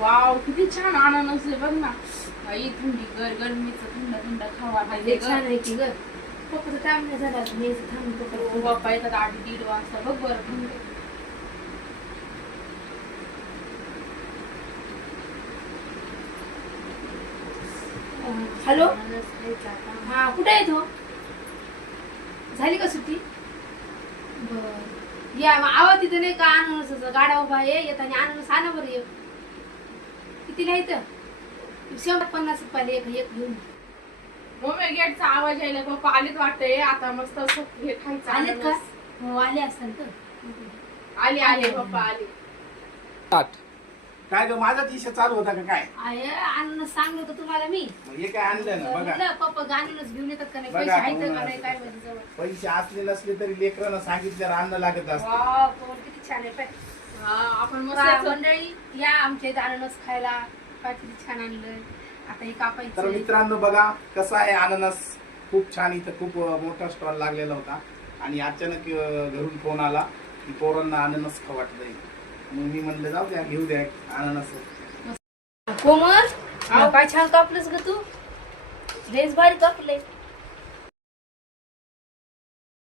Wow किती छान अननस आहे बघ ना. बाई थंडी गरमीचं थंड थंड खावा पाहिजे. छान आहे की ग. पप्पाचा टाइम नाही झाला मी थांबतो. बाप्पा येतात 8-1:30 वाजता बघ बरं थंड. हॅलो हा कुठे आहे तो? झाली का सुट्टी? बर या आवा तिथे नाही का अननसाचा गाडा उभा आहे येताना अननस आणा बरं एक. कितीला येतं? 150 रुपयाला एक एक घेऊन. मम्मी गेटचा आवाज यायला पप्पा आलेत वाटतंय. आता मस्त असं हे खायचं. आलेत का? हो आले असतात तर. आले आले पप्पा आले. काय ग माझा टीशर्ट चालू होता का काय? आय अननस सांगलं होतं तुम्हाला मी. हे काय आणलं ना बघा. म्हटलं पप्पा अननस घेऊन येतात का नाही बघा, पैसे आहेत का बघा. नाही काय माहिती जवळ. पैसे असले नसले तरी लेकरांना सांगितल्यावर अन्न लागत असतं. वाव पोर किती छान आहे पाय. हा आपण पहा, मस्त मंडळी या आमच्या इथे अननस खायला. पहा किती छान आणलंय. आता हे तर कापायचं. मित्रांनो बघा कसं आहे अननस. खूप छान इथं खूप मोठा स्टॉल लागलेला होता आणि अचानक घरून फोन आला की पोरांना अननस खाऊ वाटतंय. मग मी म्हणलं जाऊ द्या घेऊ द्या अननस. कोमल काय छान कापलंस ग तू. ड्रेस भारी कापले.